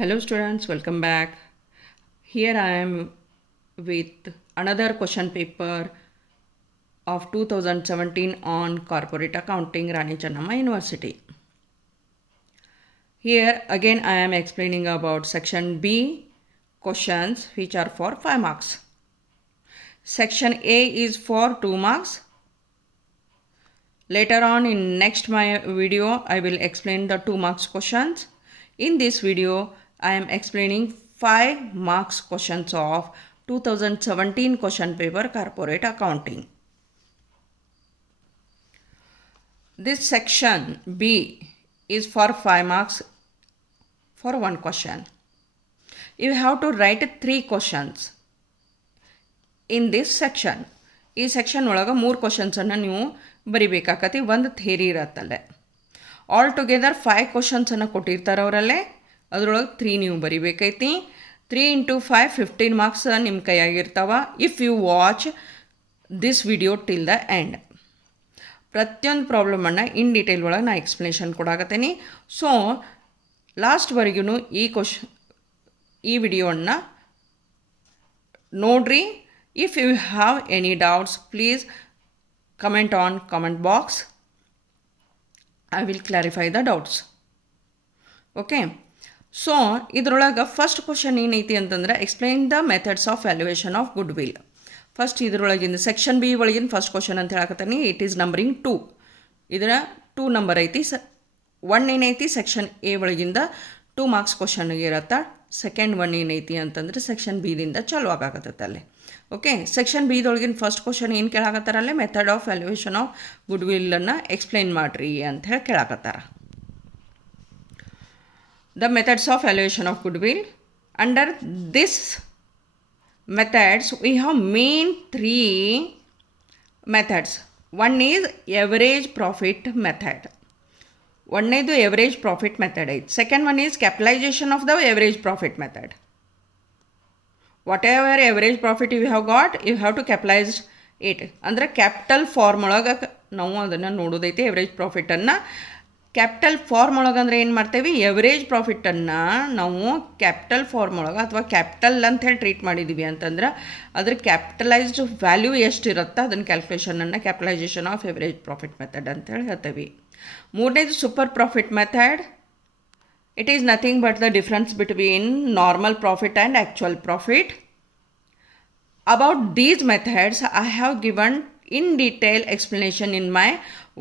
Hello students, welcome back. Here I am with another question paper of 2017 on corporate accounting, Rani Channamma University. Here again I am explaining about section B questions which are for 5 marks. Section A is for 2 marks. Later on in next my video I will explain the 2 marks questions. In this video I am explaining 5 marks questions of 2017 question paper corporate accounting. This section B is for 5 marks for 1 question. You have to write 3 questions in this section. ಈ section ಒಳಗೆ 3 ಕ್ವಶನ್ಸನ್ನು ನೀವು ಬರಿಬೇಕಾಕತಿ. ಒಂದು theory ಇರತ್ತಲ್ಲೇ. All together 5 ಕ್ವಶನ್ಸನ್ನು ಕೊಟ್ಟಿರ್ತಾರೆ ಅವರಲ್ಲೇ. ಅದರೊಳಗೆ 3 ನೀವು ಬರಿಬೇಕೈತಿ. 3 × 5 15 marks ನಿಮ್ಮ ಕೈಯಾಗಿರ್ತಾವ if you watch this video till the end. ಪ್ರತಿಯೊಂದು ಪ್ರಾಬ್ಲಮನ್ನು ಇನ್ ಡೀಟೇಲ್ ಒಳಗೆ ನಾನು ಎಕ್ಸ್ಪ್ಲನೇಷನ್ ಕೊಡಾಕತ್ತೀನಿ. ಸೊ ಲಾಸ್ಟ್ವರೆಗೂ ಈ ವಿಡಿಯೋವನ್ನು ನೋಡ್ರಿ. If you have any doubts, please comment on comment box. I will clarify the doubts. Okay. So, idrolaga first question ಏನೈತಿ ಅಂತಂದ್ರೆ explain the methods of valuation of goodwill. First idrolaginda section B ಒಳಗಿನ first question ಅಂತ ಹೇಳಕತ್ತೀನಿ. It is numbering 2. ಇದರ 2 number ಐತಿ. 1 ಏನೈತಿ section A ಒಳಗಿಂದ 2 marks question ಇರತ್ತ. Second 1 ಏನೈತಿ ಅಂತಂದ್ರೆ ಸೆಕ್ಷನ್ ಬಿ ದಿಂದ ಚಾಲು ಆಗಾಕತ್ತೈತೆ ಅಲ್ಲಿ. ಓಕೆ, ಸೆಕ್ಷನ್ ಬಿದೊಳಗಿನ ಫಸ್ಟ್ ಕ್ವಶನ್ ಏನು ಕೇಳಾಕತ್ತಾರಲ್ಲೇ ಮೆಥಡ್ ಆಫ್ ವ್ಯಾಲ್ಯೂಯೇಷನ್ ಆಫ್ ಗುಡ್ ವಿಲ್ಲನ್ನು ಎಕ್ಸ್ಪ್ಲೈನ್ ಮಾಡಿರಿ ಅಂತ ಹೇಳಿ ಕೇಳಾಕತ್ತಾರ. The methods of valuation of goodwill. Under this methods we have main 3 methods. One is average profit method. ಒಂದನೇದು ಎವರೇಜ್ ಪ್ರಾಫಿಟ್ ಮೆಥಡ್ ಐತಿ. Second one is capitalization of the average profit method. What ever average profit you have got you have to capitalize it. ಅಂದರೆ capital form ಒಳಗೆ ನಾವು ಅದನ್ನು ನೋಡೋದೈತಿ. Average ಪ್ರಾಫಿಟನ್ನು capital form ಒಳಗೆ ಅಂದರೆ ಏನು ಮಾಡ್ತೇವೆ, ಎವರೇಜ್ ಪ್ರಾಫಿಟನ್ನು ನಾವು ಕ್ಯಾಪಿಟಲ್ ಫಾರ್ಮ್ ಒಳಗೆ ಅಥವಾ ಕ್ಯಾಪಿಟಲ್ ಅಂಥೇಳಿ ಟ್ರೀಟ್ ಮಾಡಿದ್ದೀವಿ ಅಂತಂದ್ರೆ ಅದ್ರ ಕ್ಯಾಪಿಟಲೈಸ್ಡ್ ವ್ಯಾಲ್ಯೂ ಎಷ್ಟಿರುತ್ತೋ ಅದನ್ನು ಕ್ಯಾಲ್ಕುಲೇಷನನ್ನು capitalization of average profit method ಅಂತೇಳಿ ಹೇಳ್ತೇವೆ. ಮೂರನೇದು super profit method. It is nothing but the difference between normal profit and actual profit. About these methods, I have given in detail explanation in my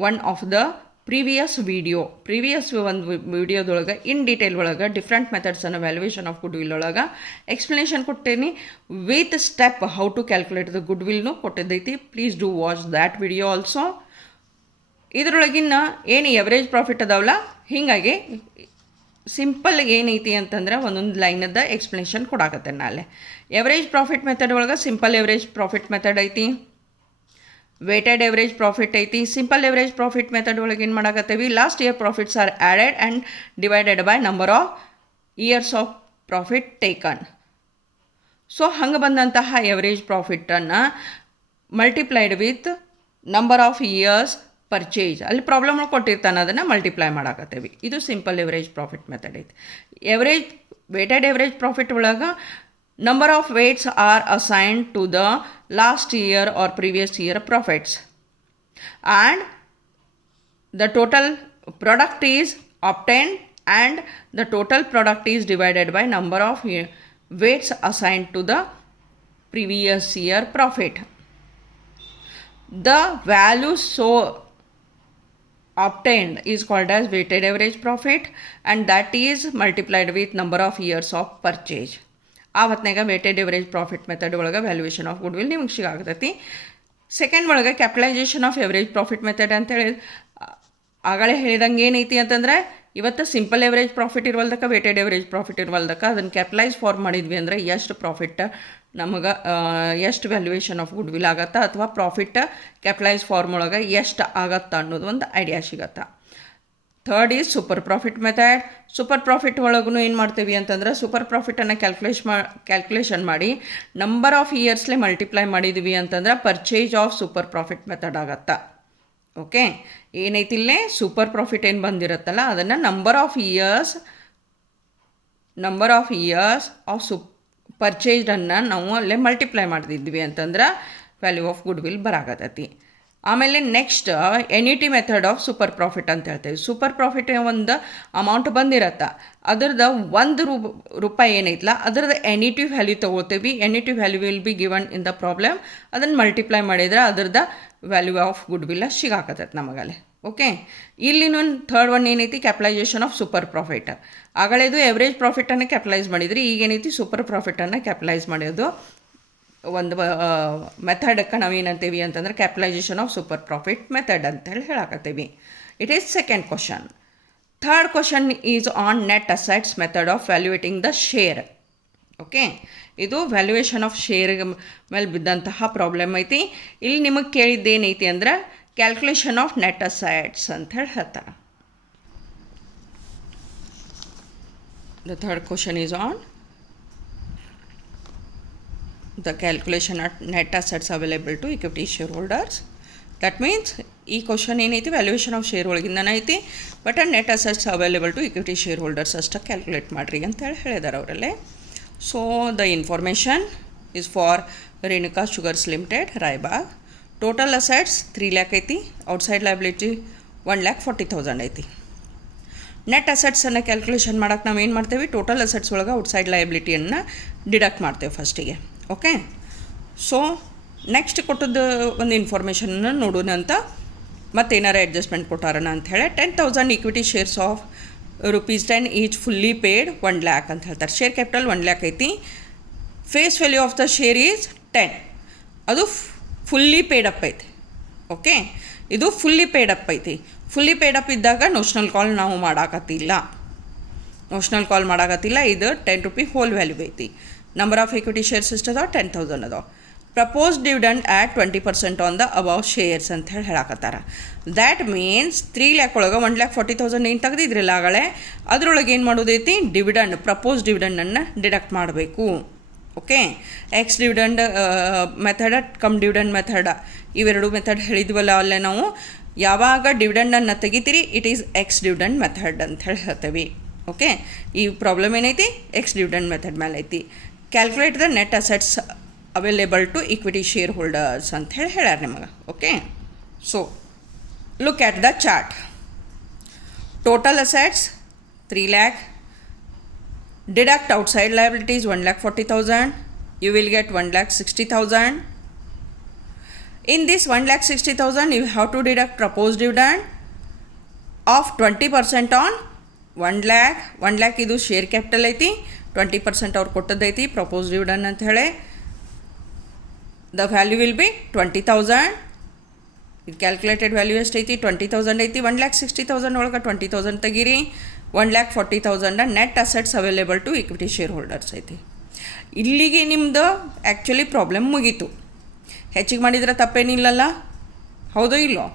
one of the previous video. Previous one video ದೊಳಗೆ in detail ಒಳಗೆ different methods and valuation of goodwill ಒಳಗೆ explanation ಕೊಟ್ಟೇನಿ with step how to calculate the goodwill ನು ಕೊಟ್ಟಿದ್ದೈತಿ. Please do watch that video also. ಇದರೊಳಗಿನ ಏನು average profit ಅದಾವಲ್ಲ, ಹೀಗಾಗಿ simple ಏನೈತಿ ಅಂತಂದ್ರೆ ಒಂದೊಂದು ಲೈನದ explanation ಕೊಡಾಕತ್ತೆ ನಾಳೆ. ಎವರೇಜ್ ಪ್ರಾಫಿಟ್ ಮೆಥಡ್ ಒಳಗೆ ಸಿಂಪಲ್ ಎವರೇಜ್ ಪ್ರಾಫಿಟ್ ಮೆಥಡ್ ಐತಿ, ವೇಟೆಡ್ ಎವರೇಜ್ ಪ್ರಾಫಿಟ್ ಐತಿ. ಸಿಂಪಲ್ ಎವರೇಜ್ ಪ್ರಾಫಿಟ್ ಮೆಥಡ್ ಒಳಗೆ ಏನು ಮಾಡಾಕತ್ತೇವಿ, last year profits are added and divided by number of years of profit taken. So ಹಂಗೆ ಬಂದಂತಹ ಎವರೇಜ್ ಪ್ರಾಫಿಟನ್ನು multiplied with number of years purchase, ಅಲ್ಲಿ problem ಕೊಟ್ಟಿರ್ತಾನೆ ಅದನ್ನು ಮಲ್ಟಿಪ್ಲೈ ಮಾಡಾಕತ್ತೇವಿ. ಇದು ಸಿಂಪಲ್ ಎವರೇಜ್ ಪ್ರಾಫಿಟ್ ಮೆಥಡ್ ಐತಿ. ಎವರೇಜ್ ವೇಟೆಡ್ ಎವರೇಜ್ ಪ್ರಾಫಿಟ್ ಒಳಗೆ number of weights R assigned to the last year or previous year profits and the total product is obtained and the total product is divided by number of weights assigned to the previous year profit. The value so obtained is called as weighted average profit and that is multiplied with number of years of purchase. ಆವತ್ನಾಗ weighted average profit method ಒಳಗೆ valuation of goodwill ನಿಮಗೆ ಸಿಗಾಗ್ತೈತಿ. Second ಒಳಗೆ capitalisation of average profit method ಅಂತೇಳಿ ಆಗಲೇ ಹೇಳಿದಂಗೆ ಏನೈತಿ ಅಂತಂದರೆ ಇವತ್ತು ಸಿಂಪಲ್ ಎವರೇಜ್ ಪ್ರಾಫಿಟ್ ಇರುವಲ್ದಕ್ಕೆ ವೇಟೆಡ್ ಎವರೇಜ್ ಪ್ರಾಫಿಟ್ ಇರುವಲ್ದಕ್ಕೆ ಅದನ್ನು ಕ್ಯಾಪಿಟಲೈಸ್ ಫಾರ್ಮ್ ಮಾಡಿದ್ವಿ ಅಂದರೆ ಎಷ್ಟು ಪ್ರಾಫಿಟ್ ನಮಗೆ ಎಷ್ಟು ವ್ಯಾಲ್ಯೂಯೇಷನ್ ಆಫ್ ಗುಡ್ ವಿಲ್ ಆಗತ್ತಾ ಅಥವಾ ಪ್ರಾಫಿಟ್ ಕ್ಯಾಪಿಟಲೈಸ್ ಫಾರ್ಮ್ ಒಳಗೆ ಎಷ್ಟು ಆಗತ್ತಾ ಅನ್ನೋದು ಒಂದು ಐಡಿಯಾ ಸಿಗತ್ತಾ. Third is super profit method. Super profit ಒಳಗೂ ಏನು ಮಾಡ್ತೀವಿ ಅಂತಂದ್ರೆ ಸೂಪರ್ ಪ್ರಾಫಿಟನ್ನು ಕ್ಯಾಲ್ಕುಲೇಷನ್ ಮಾಡಿ ನಂಬರ್ ಆಫ್ ಇಯರ್ಸ್ಲೆ ಮಲ್ಟಿಪ್ಲೈ ಮಾಡಿದ್ವಿ ಅಂತಂದ್ರೆ purchase of super profit method ಆಗತ್ತಾ. ಓಕೆ, ಏನೈತಿ ಇಲ್ಲೇ ಸೂಪರ್ ಪ್ರಾಫಿಟ್ ಏನು ಬಂದಿರುತ್ತಲ್ಲ ಅದನ್ನು number of years number of years of ಪರ್ಚೇಸ್ಡನ್ನು ನಾವು ಅಲ್ಲೇ ಮಲ್ಟಿಪ್ಲೈ ಮಾಡ್ತಿದ್ವಿ ಅಂತಂದ್ರೆ ವ್ಯಾಲ್ಯೂ ಆಫ್ ಗುಡ್ ವಿಲ್ ಬರಾಕತ್ತೈತಿ. ಆಮೇಲೆ next annuity method of super profit ಅಂತ ಹೇಳ್ತೇವೆ. ಸೂಪರ್ ಪ್ರಾಫಿಟ್ ಒಂದು ಅಮೌಂಟ್ ಬಂದಿರತ್ತೆ, ಅದ್ರದ್ದು ಒಂದು ರೂಪಾಯಿ ಏನೈತಲ್ಲ ಅದ್ರದ್ದು ಎನಿಟಿ ವ್ಯಾಲ್ಯೂ ತೊಗೋತೀವಿ. Annuity value will be given in the problem. ಅದನ್ನು ಮಲ್ಟಿಪ್ಲೈ ಮಾಡಿದ್ರೆ ಅದ್ರದ್ದು ವ್ಯಾಲ್ಯೂ ಆಫ್ ಗುಡ್ ವಿಲ್ಲ ಸಿಗಾಕತ್ತೈತೆ ನಮಗಲ್ಲೇ. ಓಕೆ, ಇಲ್ಲಿನೂ ಥರ್ಡ್ ಒನ್ ಏನೈತಿ, ಕ್ಯಾಪಿಟಲೈಸೇಷನ್ ಆಫ್ ಸೂಪರ್ ಪ್ರಾಫಿಟ್. ಆಗಲೇದು ಎವರೇಜ್ ಪ್ರಾಫಿಟನ್ನು ಕ್ಯಾಪಿಟಲೈಸ್ ಮಾಡಿದ್ರಿ, ಈಗೇನೈತಿ ಸೂಪರ್ ಪ್ರಾಫಿಟನ್ನು ಕ್ಯಾಪಿಟಲೈಸ್ ಮಾಡೋದು ಒಂದು ಮೆಥಡಕ್ಕೆ ನಾವೇನಂತೀವಿ ಅಂತಂದ್ರೆ capitalisation of super profit method ಅಂತೇಳಿ ಹೇಳಕತ್ತೀವಿ. It is second question. Third question is on net assets method of valuating the share. Okay, ಇದು ವ್ಯಾಲ್ಯೂಯೇಷನ್ ಆಫ್ ಶೇರ್ ಮೇಲೆ ಬಿದ್ದಂತಹ ಪ್ರಾಬ್ಲಮ್ ಐತಿ. ಇಲ್ಲಿ ನಿಮಗೆ ಕೇಳಿದ್ದೇನೈತಿ ಅಂದ್ರೆ ಕ್ಯಾಲ್ಕುಲೇಷನ್ ಆಫ್ ನೆಟ್ ಅಸೆಟ್ಸ್ ಅಂತ ಹೇಳಿ ಹೇಳ್ತಾರೆ. The third question is on the calculation of net assets available to equity shareholders. That means ಈ ಕ್ವಶನ್ ಏನೈತಿ ವ್ಯಾಲ್ಯೂಯೇಷನ್ ಆಫ್ ಶೇರ್ ಒಳಗಿಂದನೇ ಐತಿ, but net assets available to equity share holders ಅಷ್ಟೇ calculate ಮಾಡಿರಿ ಅಂತೇಳಿ ಹೇಳಿದಾರೆ ಅವರಲ್ಲೇ. So the information is for Renuka sugars limited Raibag. Total assets 3 lakh ಐತಿ, ಔಟ್ಸೈಡ್ ಲಯಬಿಲಿಟಿ 1,40,000 ಐತಿ. ನೆಟ್ ಅಸೆಟ್ಸನ್ನು ಕ್ಯಾಲ್ಕುಲೇಷನ್ ಮಾಡೋಕ್ಕೆ ನಾವು ಏನು ಮಾಡ್ತೇವೆ, ಟೋಟಲ್ ಅಸೆಟ್ಸ್ ಒಳಗೆ ಔಟ್ಸೈಡ್ ಲಯಬಿಲಿಟಿಯನ್ನು ಡಿಡಕ್ಟ್ ಮಾಡ್ತೇವೆ ಫಸ್ಟಿಗೆ. ಓಕೆ, ಸೊ ನೆಕ್ಸ್ಟ್ ಕೊಟ್ಟದ್ದು ಒಂದು ಇನ್ಫಾರ್ಮೇಷನ್ನ ನೋಡೋಣ ಅಂತ ಮತ್ತೇನಾರ ಅಡ್ಜಸ್ಟ್ಮೆಂಟ್ ಕೊಟ್ಟಾರಣ ಅಂಥೇಳಿ. 10,000 equity shares of ₹10 each fully paid 1 lakh ಅಂತ ಹೇಳ್ತಾರೆ. ಶೇರ್ ಕ್ಯಾಪಿಟಲ್ 1 lakh ಐತಿ. Face value of the share is 10. ಅದು ಫುಲ್ಲಿ ಪೇಡ್ ಅಪ್ ಐತಿ. ಓಕೆ, ಇದು ಫುಲ್ಲಿ ಪೇಡ್ ಅಪ್ ಐತಿ. ಫುಲ್ಲಿ ಪೇಡ್ ಅಪ್ ಇದ್ದಾಗ ನೋಷನಲ್ ಕಾಲ್ ನಾವು ಮಾಡಾಕತ್ತಿಲ್ಲ. ಇದು ₹10 ಹೋಲ್ ವ್ಯಾಲ್ಯೂ ಐತಿ. ನಂಬರ್ ಆಫ್ ಇಕ್ವಿಟಿ ಶೇರ್ಸ್ ಎಷ್ಟು ಅದಾವ, 10,000 ಅದಾವ. Propose dividend at 20% on the above shares ಅಂತ ಹೇಳಿ ಹೇಳಕತ್ತಾರ. ದ್ಯಾಟ್ ಮೀನ್ಸ್ 3 lakh ಒಳಗೆ 1,40,000 ಏನು ತೆಗೆದಿದ್ರಿಲ್ಲ ಆಗಲೇ, ಅದ್ರೊಳಗೆ ಏನು ಮಾಡೋದೈತಿ, ಡಿವಿಡೆಂಡ್ ಪ್ರಪೋಸ್ ಡಿವಿಡೆಂಡನ್ನು ಡಿಡಕ್ಟ್ ಮಾಡಬೇಕು. ಓಕೆ, ಎಕ್ಸ್ ಡಿವಿಡೆಂಡ್ ಮೆಥಡ ಕಮ್ ಡಿವಿಡೆಂಡ್ ಮೆಥಡ ಇವೆರಡು ಮೆಥಡ್ ಹೇಳಿದ್ವಲ್ಲ ಅಲ್ಲೇ ನಾವು. ಯಾವಾಗ ಡಿವಿಡೆಂಡನ್ನು ತೆಗಿತೀರಿ it is ex dividend method ಅಂತ ಹೇಳಿ ಹೇಳ್ತೇವೆ. ಓಕೆ, ಈ ಪ್ರಾಬ್ಲಮ್ ಏನೈತಿ, ಎಕ್ಸ್ ಡಿವಿಡೆಂಡ್ ಮೆಥಡ್ ಮೇಲೆ ಐತಿ. Calculate the net assets available to equity share holders ಅಂತ ಹೇಳಿ ಹೇಳ್ಯಾರ ನಿಮಗೆ. Okay, so look at the chart. Total assets 3 lakh. Deduct outside liabilities 1,40,000. You will get 1,60,000. In this 1,60,000 you have to deduct proposed dividend of 20% on 1 lakh. 1 lakh ಇದು share capital ಐತಿ, 20% ಅವ್ರು ಕೊಟ್ಟದ್ದೈತಿ propose dividend ಅಂತ ಹೇಳಿ. The value will B 20,000. ಇದು calculated value ಎಷ್ಟೈತಿ, 20,000 ಐತಿ. 1,60,000 ಒಳಗೆ 20,000 ತೆಗೀರಿ. 1,40,000 net assets available to equity share holders ಐತಿ. ಇಲ್ಲಿಗೆ ನಿಮ್ಮದು ಆ್ಯಕ್ಚುಲಿ ಪ್ರಾಬ್ಲಮ್ ಮುಗೀತು. ಹೆಚ್ಚಿಗೆ ಮಾಡಿದ್ರೆ ತಪ್ಪೇನಿಲ್ಲಲ್ಲ, ಹೌದೋ ಇಲ್ಲೋ?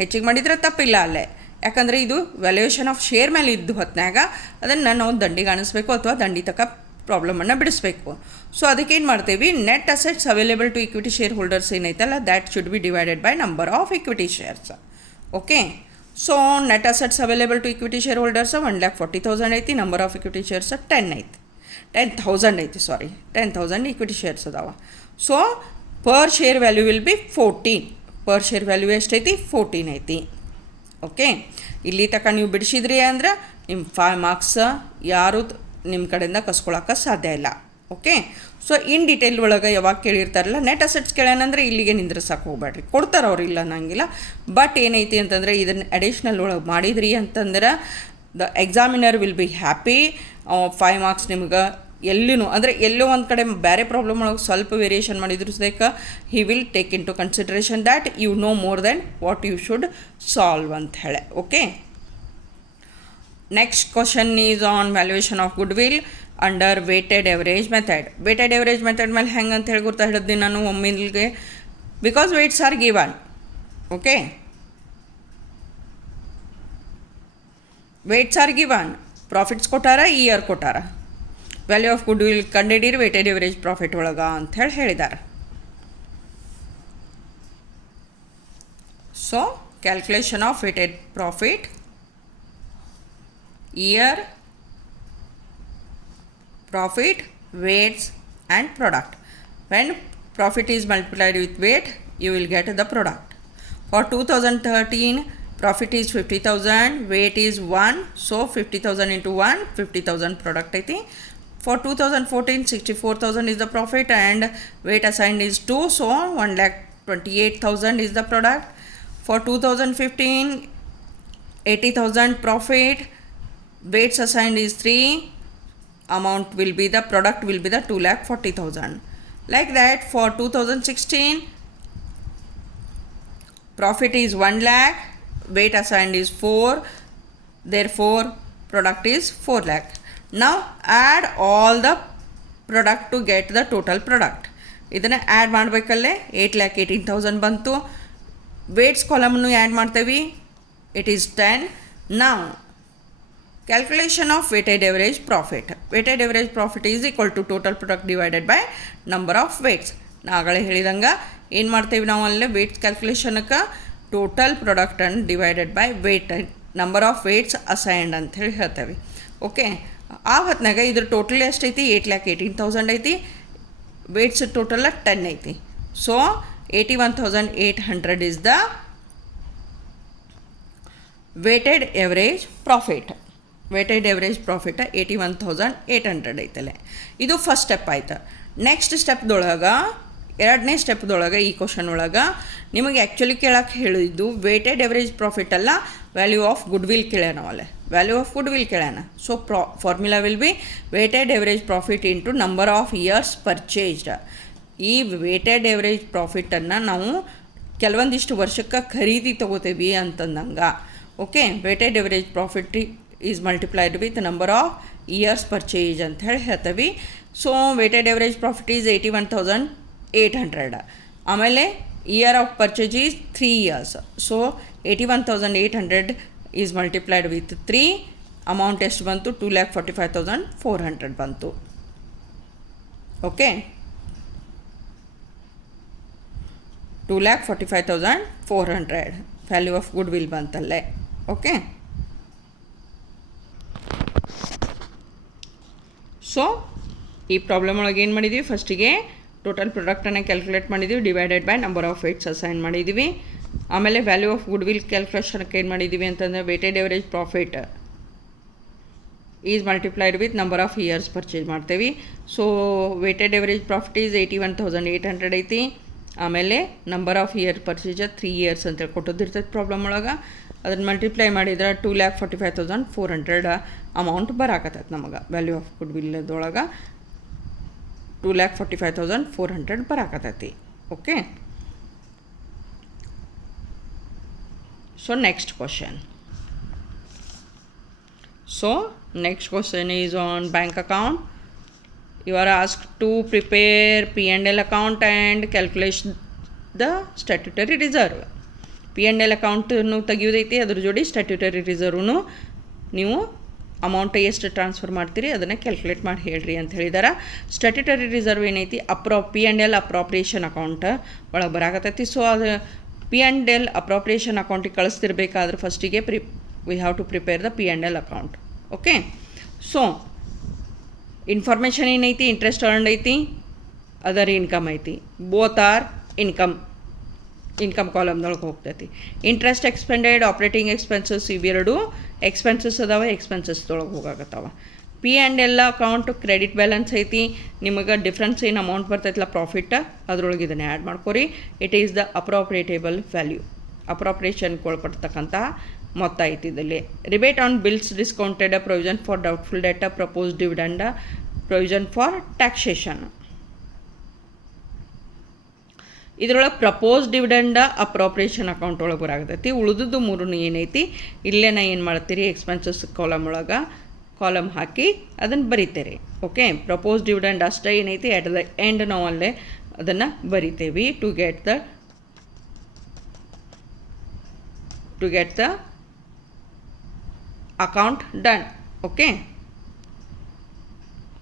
ಹೆಚ್ಚಿಗೆ ಮಾಡಿದ್ರೆ ತಪ್ಪಿಲ್ಲ ಅಲ್ಲೇ, ಯಾಕಂದರೆ ಇದು ವ್ಯಾಲ್ಯೂಯೇಷನ್ ಆಫ್ ಶೇರ್ ಮೇಲೆ ಇದ್ದು ಹೊತ್ತಿನಾಗ ಅದನ್ನು ನಾವು ದಂಡಿಗೆ ಅನಿಸ್ಬೇಕು ಅಥವಾ ದಂಡಿ ತಕ್ಕ ಪ್ರಾಬ್ಲಮನ್ನು ಬಿಡಿಸ್ಬೇಕು. ಸೊ ಅದಕ್ಕೆ ಏನು ಮಾಡ್ತೀವಿ, net assets available to equity share holders ಏನೈತಲ್ಲ that should be divided by number of equity shares. Okay, so net assets available to equity share holders 1,40,000 ಐತಿ. ನಂಬರ್ ಆಫ್ ಇಕ್ವಿಟಿ ಶೇರ್ಸ್ 10,000 ಐತಿ. 10,000 ಇಕ್ವಿಟಿ ಶೇರ್ಸ್ ಅದಾವ. So per share value will be 14. Per share value ಎಷ್ಟೈತಿ, 14 ಐತಿ. Okay, ಇಲ್ಲಿ ತನಕ ನೀವು ಬಿಡಿಸಿದ್ರಿ ಅಂದ್ರೆ ನಿಮ್ಮ 5 marks ಯಾರು ನಿಮ್ಮ ಕಡೆಯಿಂದ ಕಸ್ಕೊಳಕ್ಕೆ ಸಾಧ್ಯ ಇಲ್ಲ. ಓಕೆ, ಸೊ ಇನ್ ಡೀಟೇಲ್ ಒಳಗೆ ಯಾವಾಗ ಕೇಳಿರ್ತಾರಲ್ಲ ನೆಟ್ ಅಸೆಟ್ಸ್ ಕೇಳ್ಯಾನಂದ್ರೆ ಇಲ್ಲಿಗೆ ನಿಂದ್ರಸಕ್ಕೆ ಹೋಗ್ಬೇಡ್ರಿ, ಕೊಡ್ತಾರೆ ಅವ್ರು, ಇಲ್ಲ ಅನ್ನಂಗಿಲ್ಲ. ಬಟ್ ಏನೈತಿ ಅಂತಂದರೆ ಇದನ್ನು ಅಡಿಷ್ನಲ್ ಒಳಗೆ ಮಾಡಿದ್ರಿ ಅಂತಂದ್ರೆ the examiner will be happy. 5 marks ನಿಮ್ಗೆ ಎಲ್ಲಿನೂ ಅಂದರೆ ಎಲ್ಲೋ ಒಂದು ಕಡೆ ಬೇರೆ ಪ್ರಾಬ್ಲಮ್ ಒಳಗೆ ಸ್ವಲ್ಪ ವೇರಿಯೇಷನ್ ಮಾಡಿದ್ರು ಸದಕ್ಕೆ he will take into consideration that you know more than what you should solve ಅಂತ ಹೇಳಿ. Okay, next question is on valuation of goodwill under weighted average method. Weighted average method ಮೇಲೆ ಹೆಂಗೆ ಅಂತ ಹೇಳಿ ಗೊತ್ತಾ ಹಿಡಿದು ನಾನು ಒಮ್ಮಿಲ್ಗೆ, because weights are given. Okay, weights are given, profits ಕೊಟ್ಟಾರ, ಇಯರ್ ಕೊಟ್ಟಾರ. ವ್ಯಾಲ್ಯೂ ಆಫ್ ಗುಡ್ ವಿಲ್ ಕಂಡಿಡೀರಿ ವೇಟೆಡ್ ಎವರೇಜ್ ಪ್ರಾಫಿಟ್ ಒಳಗೆ ಅಂಥೇಳಿ ಹೇಳಿದ್ದಾರೆ. So calculation of weighted profit, year profit, weights and product. When profit is multiplied with weight, you will get the product. For 2013, profit is 50,000, weight is 1, so 50,000 into 1, 50,000 product ಐತಿ. For 2014, 64,000 is the profit and weight assigned is 2, so 1,28,000 is the product. For 2015, 80,000 profit, weights assigned is 3, amount will be the product will be the 2,40,000. Like that, for 2016, profit is 1 lakh, weight assigned is 4, therefore product is 4 lakh. Now add all the product to get the total product. ಇದನ್ನು add ಮಾಡಬೇಕಲ್ಲೇ 8,18,000 ಬಂತು. Weights ಕಾಲಮ್ನು add ಮಾಡ್ತೇವೆ, it is 10. Now calculation of weighted average profit. Weighted average profit is equal to total product divided by number of weights. ನಾಗಳೇ ಹೇಳಿದಂಗೆ ಏನು ಮಾಡ್ತೇವೆ ನಾವು ಅಲ್ಲೇ weights ಕ್ಯಾಲ್ಕುಲೇಷನ್ಗೆ ಟೋಟಲ್ ಪ್ರಾಡಕ್ಟನ್ನು divided by weight number of weights assigned ಅಂಥೇಳಿ ಹೇಳ್ತೇವೆ. ಓಕೆ, ಆ ಹೊತ್ನಾಗ ಇದ್ರ ಟೋಟಲ್ ಎಷ್ಟೈತಿ? 8,18,000 ಐತಿ. ವೇಟ್ಸ್ ಟೋಟಲ್ 10 ಐತಿ. So 81,800 is the weighted average profit. Weighted average profit 81,800 ಐತಲ್ಲೇ. ಇದು ಫಸ್ಟ್ ಸ್ಟೆಪ್ ಆಯ್ತು. ನೆಕ್ಸ್ಟ್ ಸ್ಟೆಪ್ದೊಳಗೆ, ಎರಡನೇ ಸ್ಟೆಪ್ದೊಳಗೆ ಈ ಕ್ವಶನ್ ಒಳಗೆ ನಿಮಗೆ ಆ್ಯಕ್ಚುಲಿ ಕೇಳಕ್ಕೆ ಹೇಳಿದ್ದು ವೇಟೆಡ್ ಎವರೇಜ್ ಪ್ರಾಫಿಟ್ ಅಲ್ಲ, ವ್ಯಾಲ್ಯೂ ಆಫ್ ಗುಡ್ ವಿಲ್ ಕೇಳ್ಯಾನ ಅವಲ್ಲೇ. ವ್ಯಾಲ್ಯೂ ಆಫ್ ಗುಡ್ ವಿಲ್ ಕೇಳ್ಯಾನ. So formula will be weighted average profit into number of years purchased. ಈ ವೇಟೆಡ್ ಎವರೇಜ್ ಪ್ರಾಫಿಟನ್ನು ನಾವು ಕೆಲವೊಂದಿಷ್ಟು ವರ್ಷಕ್ಕೆ ಖರೀದಿ ತೊಗೋತೀವಿ ಅಂತಂದಂಗೆ. Okay, weighted average profit is multiplied with number of years purchase ಅಂತ ಹೇಳಿ ಹೇಳ್ತೀವಿ. So weighted average profit is 81,800. ಆಮೇಲೆ year of purchase is 3 years. So 81,800 is multiplied with 3. Amount ಎಷ್ಟು ಬಂತು? 2,45,400 ಬಂತು. Okay, 2,45,400 value of goodwill ಬಂತಲ್ಲೇ. Okay, so ಈ problem ಒಳಗೆ ಏನು ಮಾಡಿದ್ದೀವಿ? ಫಸ್ಟಿಗೆ ಟೋಟಲ್ ಪ್ರಾಡಕ್ಟನ್ನು ಕ್ಯಾಲ್ಕುಲೇಟ್ ಮಾಡಿದ್ದೀವಿ, divided by number of weights assign ಮಾಡಿದ್ದೀವಿ. ಆಮೇಲೆ ವ್ಯಾಲ್ಯೂ ಆಫ್ ಗುಡ್ ವಿಲ್ ಕ್ಯಾಲ್ಕುಲೇಷನ್ಗೆ ಏನು ಮಾಡಿದ್ದೀವಿ ಅಂತಂದರೆ weighted average profit is multiplied with number of years purchase ಮಾಡ್ತೇವೆ. So weighted average profit is 81,800 ಐತಿ. ಆಮೇಲೆ number of year purchase 3 years ಅಂತೇಳಿ ಕೊಟ್ಟೋದಿರ್ತೈತೆ ಪ್ರಾಬ್ಲಮ್ ಒಳಗೆ. ಅದನ್ನು ಮಲ್ಟಿಪ್ಲೈ ಮಾಡಿದ್ರೆ 2,45,400 ಅಮೌಂಟ್ ಬರಾಕತ್ತೈತೆ ನಮಗೆ. ವ್ಯಾಲ್ಯೂ ಆಫ್ ಗುಡ್ ವಿಲ್ದೊಳಗೆ 2,45,400 ಬರಾಕತ್ತೈತಿ. Okay, so next question. So next question is on bank account. You are asked to prepare P&L account and calculate the statutory reserve. P&L ಅಕೌಂಟನ್ನು ತೆಗಿಯೋದೈತಿ, ಅದ್ರ ಜೋಡಿ ಸ್ಟ್ಯಾಟ್ಯೂಟರಿ ರಿಸರ್ವ್ನು ನೀವು ಅಮೌಂಟ್ ಎಷ್ಟು ಟ್ರಾನ್ಸ್ಫರ್ ಮಾಡ್ತೀರಿ ಅದನ್ನು ಕ್ಯಾಲ್ಕುಲೇಟ್ ಮಾಡಿ ಹೇಳ್ರಿ ಅಂತ ಹೇಳಿದಾರೆ. ಸ್ಟ್ಯಾಟ್ಯೂಟರಿ ರಿಸರ್ವ್ ಏನೈತಿ? P&L ಅಪ್ರಾಪ್ರಿಯೇಷನ್ ಅಕೌಂಟ್ ಒಳಗೆ ಬರಾಕತ್ತೈತಿ. ಸೊ ಅದು P&L ಅಪ್ರಾಪ್ರಿಯೇಷನ್ ಅಕೌಂಟಿಗೆ ಕಳಿಸ್ತಿರ್ಬೇಕಾದ್ರೆ ಫಸ್ಟಿಗೆ we have to prepare the P&L account. Okay, so information ಏನೈತಿ? ಇಂಟ್ರೆಸ್ಟ್ ಅರ್ನ್ಡ್ ಐತಿ, ಅದರ್ ಇನ್ಕಮ್ ಐತಿ. ಬೋತ್ ಆರ್ ಇನ್ಕಮ್ ಕಾಲಮ್ದೊಳಗೆ ಹೋಗ್ತೈತಿ. ಇಂಟ್ರೆಸ್ಟ್ ಎಕ್ಸ್ಪೆಂಡೆಡ್, ಆಪ್ರೇಟಿಂಗ್ ಎಕ್ಸ್ಪೆನ್ಸಸ್ ಇವೆರಡು ಎಕ್ಸ್ಪೆನ್ಸಸ್ ಅದಾವೆ, ಎಕ್ಸ್ಪೆನ್ಸಸ್ದೊಳಗೆ ಹೋಗಾಕತ್ತಾವ. P&L ಅಕೌಂಟ್ ಕ್ರೆಡಿಟ್ ಬ್ಯಾಲೆನ್ಸ್ ಐತಿ. ನಿಮಗೆ ಡಿಫ್ರೆನ್ಸ್ ಏನು ಅಮೌಂಟ್ ಬರ್ತೈತಲ್ಲ ಪ್ರಾಫಿಟ್, ಅದ್ರೊಳಗೆ ಇದನ್ನು ಆ್ಯಡ್ ಮಾಡ್ಕೊರಿ. It is the appropriatable value, ಅಪ್ರಾಪ್ರಿಯೇಷನ್ಗೆ ಒಳಪಡ್ತಕ್ಕಂಥ ಮೊತ್ತ ಐತಿ ಇದರಲ್ಲಿ. Rebate on bills discounted, provision for doubtful debt, propose dividend, provision for taxation. ಇದರೊಳಗೆ ಪ್ರಪೋಸ್ ಡಿವಿಡೆಂಡ ಅಪ್ರಾಪ್ರಿಯೇಷನ್ ಅಕೌಂಟ್ ಒಳಗೆ ಬರಾಗತೈತಿ. ಉಳಿದದ್ದು ಮೂರು ಏನೈತಿ ಇಲ್ಲೇನ ಏನು ಮಾಡ್ತೀರಿ? ಎಕ್ಸ್ಪೆನ್ಸಸ್ ಕಾಲಮ್ ಒಳಗೆ ಕಾಲಮ್ ಹಾಕಿ ಅದನ್ನು ಬರಿತೇವೆ. ಓಕೆ, ಪ್ರಪೋಸ್ ಡಿವಿಡೆಂಡ್ ಅಷ್ಟೇ ಏನೈತಿ ಎಟ್ ದ ಎಂಡ್ ನಾವು ಅಲ್ಲೇ ಅದನ್ನು ಬರಿತೇವೆ to get the account done. Okay,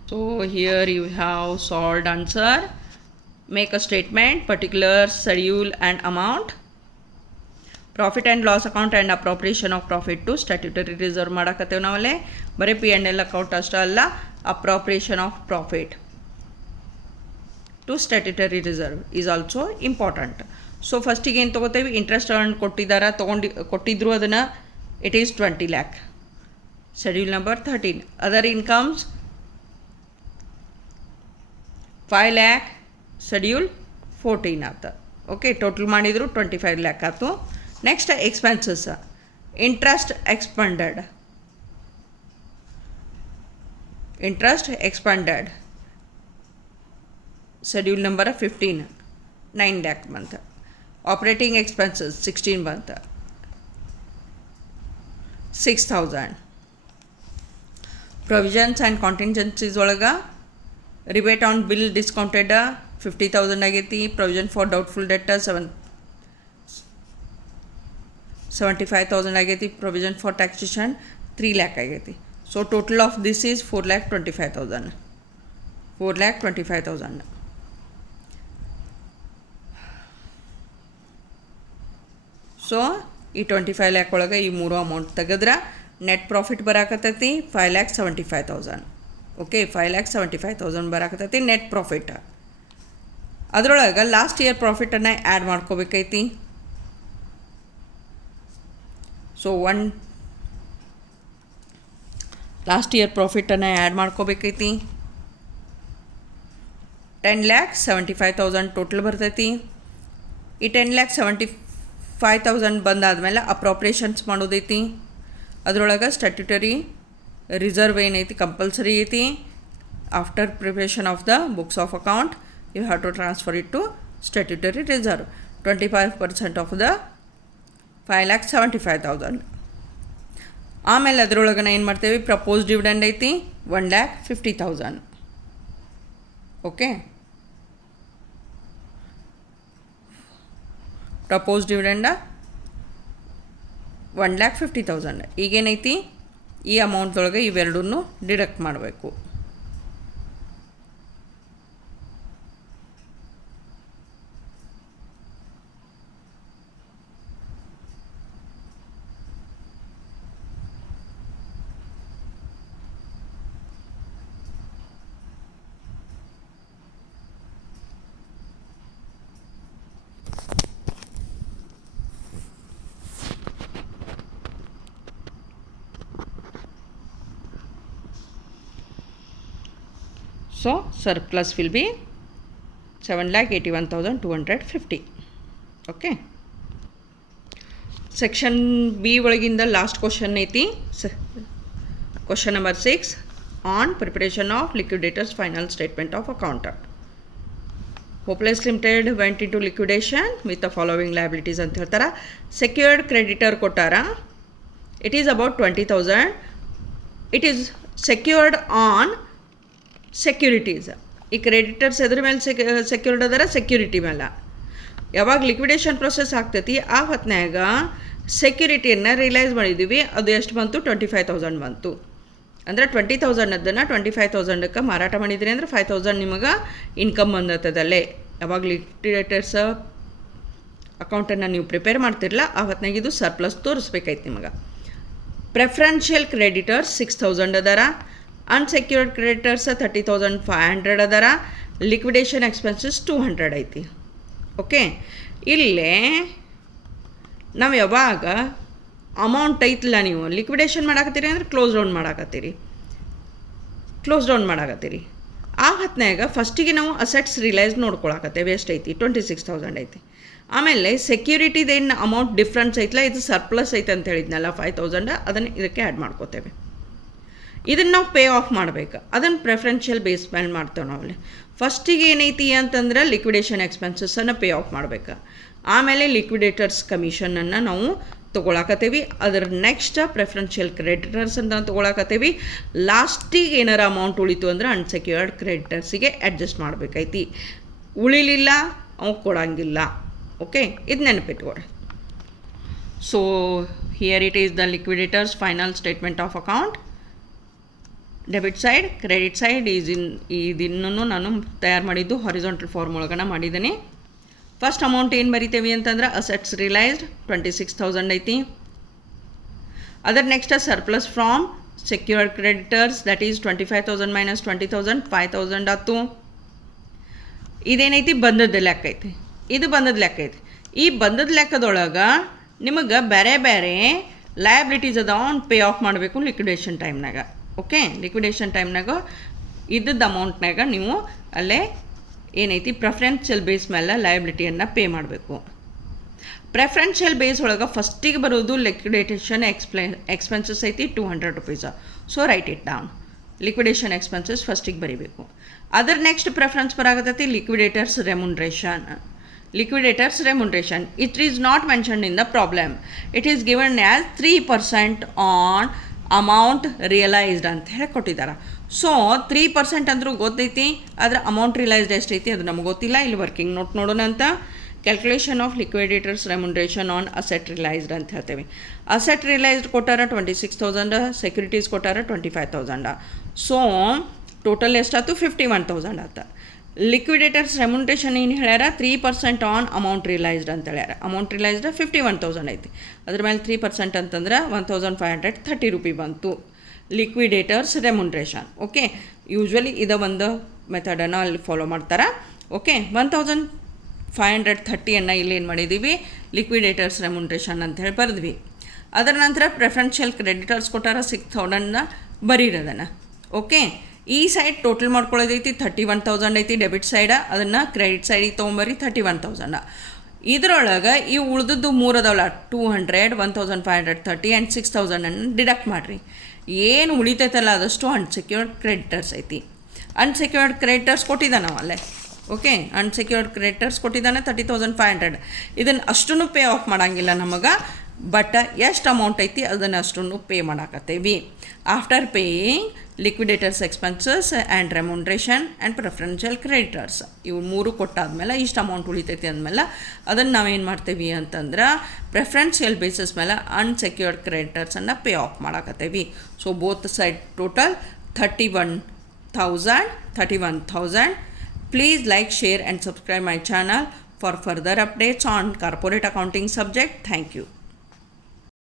so here you have solved answer. Make a statement, particulars, schedule and amount. Profit and loss account and appropriation of profit to statutory reserve ಮಾಡಕತ್ತೇವೆ ನಾವಲ್ಲೇ. ಬರೀ P&L account ಅಷ್ಟೇ ಅಲ್ಲ, appropriation of profit to statutory reserve is also important. So ಫಸ್ಟಿಗೆ ಏನು ತೊಗೋತೇವೆ, interest earn ಕೊಟ್ಟಿದ್ರು ಅದನ್ನು, it is 20 lakh. Schedule number 13 other incomes 5 lakh, schedule 14 ಆಯ್ತು. Okay, total ಮಾಡಿದ್ರು 25 lakh ಆಯಿತು. Next expenses, interest expanded schedule number 15 9 lakh ಬಂತು. Operating expenses 16 ಬಂತು, 6,000. Provisions and ಕಾಂಟಿಂಜೆನ್ಸೀಸ್ ಒಳಗೆ ರಿಬೇಟ್ ಆನ್ ಬಿಲ್ ಡಿಸ್ಕೌಂಟೆಡ್ 50,000 ಆಗೈತಿ. ಪ್ರೊವಿಷನ್ ಫಾರ್ ಡೌಟ್ಫುಲ್ ಡೆಟ್ 75,000 ಆಗೈತಿ. Provision for taxation 3 lakh ಆಗೈತಿ. So total of this is 4,25,000. So ಈ 25 lakh ಒಳಗೆ ಈ ಮೂರು ಅಮೌಂಟ್ ತೆಗೆದ್ರೆ ನೆಟ್ ಪ್ರಾಫಿಟ್ ಬರಾಕತ್ತೈತಿ 5,75,000. ಓಕೆ, 5,75,000 ಬರಾಕತ್ತೈತಿ ನೆಟ್ ಪ್ರಾಫಿಟ್. ಅದರೊಳಗೆ ಲಾಸ್ಟ್ ಇಯರ್ ಪ್ರಾಫಿಟನ್ನು ಆ್ಯಡ್ ಮಾಡ್ಕೋಬೇಕೈತಿ. ಸೊ ಲಾಸ್ಟ್ ಇಯರ್ ಪ್ರಾಫಿಟನ್ನು ಆ್ಯಡ್ ಮಾಡ್ಕೋಬೇಕೈತಿ. 10,75,000 ಟೋಟಲ್ ಬರ್ತೈತಿ. ಈ 10,75,000 ಬಂದಾದಮೇಲೆ ಅಪ್ರೋಪ್ರಿಯೇಷನ್ಸ್ ಮಾಡೋದೈತಿ. ಅದರೊಳಗೆ ಸ್ಟ್ಯಾಟ್ಯುಟರಿ ರಿಸರ್ವ್ ಏನೈತಿ ಕಂಪಲ್ಸರಿ ಐತಿ. After preparation of the books of account you have to transfer it to statutory reserve. 25% of the 5,75,000. ಆಮೇಲೆ ಅದರೊಳಗೆ ಏನು ಮಾಡ್ತೇವೆ, ಪ್ರಪೋಸ್ ಡಿವಿಡೆಂಡ್ ಐತಿ 1,50,000. Okay, propose ಡಿವಿಡೆಂಡ 1,50,000. ಈಗೇನೈತಿ, ಈ ಅಮೌಂಟ್ದೊಳಗೆ ಇವೆರಡನ್ನೂ ಡಿಡಕ್ಟ್ ಮಾಡಬೇಕು. So surplus will be 7,81,250. Okay. Section B ಒಳಗಿಂದ ಲಾಸ್ಟ್ ಕ್ವಶನ್ ಐತಿ. Question number 6 on preparation of liquidator's final statement of account. Hopeless Limited went into liquidation with the following liabilities ಅಂತ ಹೇಳ್ತಾರೆ. Secured creditor ಕೊಟ್ಟಾರ, it is about 20,000. It is secured on securities. ಈ creditors ಎದ್ರ ಮೇಲೆ secured ಅದರ, security ಮೇಲೆ. ಯಾವಾಗ liquidation process ಆಗ್ತೈತಿ ಆ ಹೊತ್ನ್ಯಾಗ ಸೆಕ್ಯೂರಿಟಿಯನ್ನು ರಿಲೈಸ್ ಮಾಡಿದ್ದೀವಿ. ಅದು ಎಷ್ಟು ಬಂತು, 25,000 ಬಂತು. ಅಂದರೆ 20,000 ಅದನ್ನು 25,000ಕ್ಕೆ ಮಾರಾಟ ಮಾಡಿದ್ರಿ ಅಂದರೆ 5,000 ನಿಮಗೆ ಇನ್ಕಮ್ ಬಂದತ್ತದಲ್ಲೇ. ಯಾವಾಗ ಲಿಕ್ವಿಡೇಟರ್ಸ್ ಅಕೌಂಟನ್ನು ನೀವು ಪ್ರಿಪೇರ್ ಮಾಡ್ತಿರಲ್ಲ ಆ ಹೊತ್ನಾಗ ಇದು ಸರ್ಪ್ಲಸ್ ತೋರಿಸ್ಬೇಕಾಯ್ತು ನಿಮಗೆ. ಪ್ರೆಫರೆನ್ಷಿಯಲ್ ಕ್ರೆಡಿಟರ್ಸ್ 6,000 ಅದಾರ. ಅನ್ಸೆಕ್ಯೂರ್ಡ್ ಕ್ರೆಡಿಟರ್ಸ್ 30,500 ಅದಾರ. ಲಿಕ್ವಿಡೇಷನ್ ಎಕ್ಸ್ಪೆನ್ಸಸ್ 200 ಐತಿ. ಓಕೆ, ಇಲ್ಲೇ ನಾವು ಯಾವಾಗ ಅಮೌಂಟ್ ಐತಿಲ್ಲ ನೀವು ಲಿಕ್ವಿಡೇಷನ್ ಮಾಡಾಕತ್ತೀರಿ ಅಂದರೆ ಕ್ಲೋಸ್ ಡೌನ್ ಮಾಡಾಕತ್ತೀರಿ ಆ ಹೊತ್ನಾಗ ಫಸ್ಟಿಗೆ ನಾವು ಅಸೆಟ್ಸ್ ರಿಲೈಸ್ ನೋಡ್ಕೊಳಕತ್ತೇವೆ. ಎಷ್ಟು ಐತಿ, 26,000 ಐತಿ. ಆಮೇಲೆ ಸೆಕ್ಯೂರಿಟಿದೇನು ಅಮೌಂಟ್ ಡಿಫ್ರೆನ್ಸ್ ಐತಲ್ಲ, ಇದು ಸರ್ಪ್ಲಸ್ ಐತೆ ಅಂತ ಹೇಳಿದ್ನಲ್ಲ 5,000, ಅದನ್ನು ಇದಕ್ಕೆ ಆ್ಯಡ್ ಮಾಡ್ಕೋತೇವೆ. ಇದನ್ನು ನಾವು ಪೇ ಆಫ್ ಮಾಡಬೇಕು. ಅದನ್ನು ಪ್ರೆಫರೆನ್ಷಿಯಲ್ ಬೇಸ್ ಮೇಲೆ ಮಾಡ್ತೇವೆ ನಾವಲ್ಲಿ. ಫಸ್ಟಿಗೆ ಏನೈತಿ ಅಂತಂದ್ರೆ ಲಿಕ್ವಿಡೇಷನ್ ಎಕ್ಸ್ಪೆನ್ಸಸ್ಸನ್ನು ಪೇ ಆಫ್ ಮಾಡಬೇಕು. ಆಮೇಲೆ ಲಿಕ್ವಿಡೇಟರ್ಸ್ ಕಮಿಷನನ್ನು ನಾವು ತೊಗೊಳಕತ್ತೀವಿ. ಅದರ ನೆಕ್ಸ್ಟ್ ಪ್ರೆಫರೆನ್ಷಿಯಲ್ ಕ್ರೆಡಿಟರ್ಸ್ ಅಂತ ತೊಗೊಳಕತ್ತೀವಿ. ಲಾಸ್ಟಿಗೆ ಏನಾರ ಅಮೌಂಟ್ ಉಳಿತು ಅಂದ್ರೆ ಅನ್ಸೆಕ್ಯೂರ್ಡ್ ಕ್ರೆಡಿಟರ್ಸಿಗೆ ಅಡ್ಜಸ್ಟ್ ಮಾಡಬೇಕೈತಿ. ಉಳಿಲಿಲ್ಲ ಅವು ಕೊಡೋಂಗಿಲ್ಲ. ಓಕೆ, ಇದು ನೆನಪಿಟ್ಕೊಡ್ರಿ. So here it is the liquidator's final statement of account. Debit side, credit side ಇದನ್ನು ನಾನು ತಯಾರು ಮಾಡಿದ್ದು ಹಾರಿಜಾಂಟಲ್ ಫಾರ್ಮ್ ಒಳಗಡೆ ಮಾಡಿದ್ದೀನಿ. ಫಸ್ಟ್ ಅಮೌಂಟ್ ಏನು ಬರಿತೇವೆ ಅಂತಂದ್ರೆ ಅಸೆಟ್ಸ್ ರಿಲೈಸ್ಡ್ 26,000 ಐತಿ. ಅದರ next surplus from secured creditors, that is 25,000 minus 20,000, 5,000 ಆಯ್ತು. ಇದೇನೈತಿ ಬಂದದ ಲೆಕ್ಕ ಐತಿ, ಇದು ಬಂದದ ಲೆಕ್ಕ ಐತಿ. ಈ ಬಂದದ ಲೆಕ್ಕದೊಳಗೆ ನಿಮಗೆ ಬೇರೆ ಬೇರೆ ಲಯಬಿಲಿಟೀಸ್ ಅದಾವ, ಪೇ ಆಫ್ ಮಾಡಬೇಕು ಲಿಕ್ವಿಡೇಷನ್ ಟೈಮ್ನಾಗ. ಓಕೆ, ಲಿಕ್ವಿಡೇಷನ್ ಟೈಮ್ನಾಗ ಇದ್ದದ್ದು ಅಮೌಂಟ್ನಾಗ ನೀವು ಅಲ್ಲೇ ಏನೈತಿ ಪ್ರೆಫರೆನ್ಷಿಯಲ್ ಬೇಸ್ ಮೇಲೆ ಲಯಬಿಲಿಟಿಯನ್ನು ಪೇ ಮಾಡಬೇಕು. ಪ್ರೆಫರೆನ್ಷಿಯಲ್ ಬೇಸ್ ಒಳಗೆ ಫಸ್ಟಿಗೆ ಬರೋದು ಲಿಕ್ವಿಡೇಷನ್ ಎಕ್ಸ್ಪೆನ್ಸಸ್ ಐತಿ 200 rupees. So write it down. Liquidation expenses ಫಸ್ಟಿಗೆ ಬರೀಬೇಕು. ಅದರ ನೆಕ್ಸ್ಟ್ ಪ್ರೆಫರೆನ್ಸ್ ಬರಾಗತ್ತೈತಿ liquidator's remuneration. Liquidators remuneration, it is not mentioned in the problem. It is given as 3% on amount realized ಅಂತ ಹೇಳಿ ಕೊಟ್ಟಿದ್ದಾರೆ. ಸೊ 3% ಅಂದರೂ ಗೊತ್ತೈತಿ, ಆದರೆ ಅಮೌಂಟ್ ರಿಯಲೈಸ್ಡ್ ಎಷ್ಟೈತಿ ಅದು ನಮಗೆ ಗೊತ್ತಿಲ್ಲ. ಇಲ್ಲಿ ವರ್ಕಿಂಗ್ ನೋಟ್ ನೋಡೋಣ ಅಂತ. Calculation of liquidator's remuneration on asset realised ಅಂತ ಹೇಳ್ತೇವೆ. ಅಸೆಟ್ ರಿಯಲೈಸ್ಡ್ ಕೊಟ್ಟಾರ 26,000, ಸೆಕ್ಯೂರಿಟೀಸ್ ಕೊಟ್ಟಾರ 25,000. ಸೊ ಟೋಟಲ್ ಎಷ್ಟಾಯ್ತು 51,000 ಆಯ್ತು. ಲಿಕ್ವಿಡೇಟರ್ಸ್ ರೆಮ್ಯುನರೇಷನ್ ಏನು ಹೇಳ್ಯಾರ 3% ಆನ್ ಅಮೌಂಟ್ ರಿಯಲೈಸ್ಡ್ ಅಂತ ಹೇಳ್ಯಾರ. ಅಮೌಂಟ್ ರಿಯಲೈಸ್ಡ್ 51,000 ಐತಿ, ಅದ್ರ ಮೇಲೆ 3% ಅಂತಂದ್ರೆ 1,530 ರೂಪಿ ಬಂತು ಲಿಕ್ವಿಡೇಟರ್ಸ್ ರೆಮ್ಯುನರೇಷನ್. ಓಕೆ, ಯೂಶ್ವಲಿ ಇದು ಒಂದು ಮೆಥಡನ್ನು ಅಲ್ಲಿ ಫಾಲೋ ಮಾಡ್ತಾರೆ. ಓಕೆ, 1,530 ಇಲ್ಲಿ ಏನು ಮಾಡಿದ್ದೀವಿ ಲಿಕ್ವಿಡೇಟರ್ಸ್ ರೆಮ್ಯುನರೇಷನ್ ಅಂತ ಹೇಳಿ ಬರೆದ್ವಿ. ಅದರ ನಂತರ ಪ್ರೆಫರೆನ್ಷಿಯಲ್ ಕ್ರೆಡಿಟರ್ಸ್ ಕೊಟ್ಟಾರ 6,000 ಬರೀರೋದನ್ನು. ಓಕೆ, ಈ ಸೈಡ್ ಟೋಟಲ್ ಮಾಡ್ಕೊಳ್ಳೋದೈತಿ 31,000 ಐತಿ ಡೆಬಿಟ್ ಸೈಡ, ಅದನ್ನು ಕ್ರೆಡಿಟ್ ಸೈಡಿಗೆ ತೊಗೊಂಬರಿ 31,000. ಇದರೊಳಗೆ ಈ ಉಳಿದದ್ದು 3 ಅದಾವಲ್ಲ 200, 1,530 ಆ್ಯಂಡ್ 6,000 ಡಿಡಕ್ಟ್ ಮಾಡಿರಿ. ಏನು ಉಳಿತೈತಲ್ಲ ಅದಷ್ಟು ಅನ್ಸೆಕ್ಯೂರ್ಡ್ ಕ್ರೆಡಿಟರ್ಸ್ ಐತಿ. ಅನ್ಸೆಕ್ಯೂರ್ಡ್ ಕ್ರೆಡಿಟರ್ಸ್ ಕೊಟ್ಟಿದ್ದಾನೆ ನಾವು ಅಲ್ಲೇ. ಓಕೆ, ಅನ್ಸೆಕ್ಯೂರ್ಡ್ ಕ್ರೆಡಿಟರ್ಸ್ ಕೊಟ್ಟಿದ್ದಾನೆ 30,500. ಇದನ್ನು ಅಷ್ಟನ್ನು ಪೇ ಆಫ್ ಮಾಡೋಂಗಿಲ್ಲ ನಮಗೆ, ಬಟ್ ಎಷ್ಟು ಅಮೌಂಟ್ ಐತಿ ಅದನ್ನು ಅಷ್ಟನ್ನು ಪೇ ಮಾಡಾಕತ್ತೇವಿ. After paying liquidator's expenses and remuneration and preferential creditors, ಇವು 3 ಕೊಟ್ಟಾದ್ಮೇಲೆ ಇಷ್ಟು ಅಮೌಂಟ್ ಉಳಿತೈತಿ ಅಂದಮೇಲೆ ಅದನ್ನು ನಾವೇನು ಮಾಡ್ತೇವೆ ಅಂತಂದ್ರೆ ಪ್ರೆಫರೆನ್ಷಿಯಲ್ ಬೇಸಿಸ್ ಮೇಲೆ ಅನ್ಸೆಕ್ಯೂರ್ಡ್ ಕ್ರೆಡಿಟರ್ಸನ್ನು ಪೇ ಆಫ್ ಮಾಡಾಕತ್ತೇವಿ. So both side total 31,000. Please like, share and subscribe my channel for further updates on corporate accounting subject. Thank you.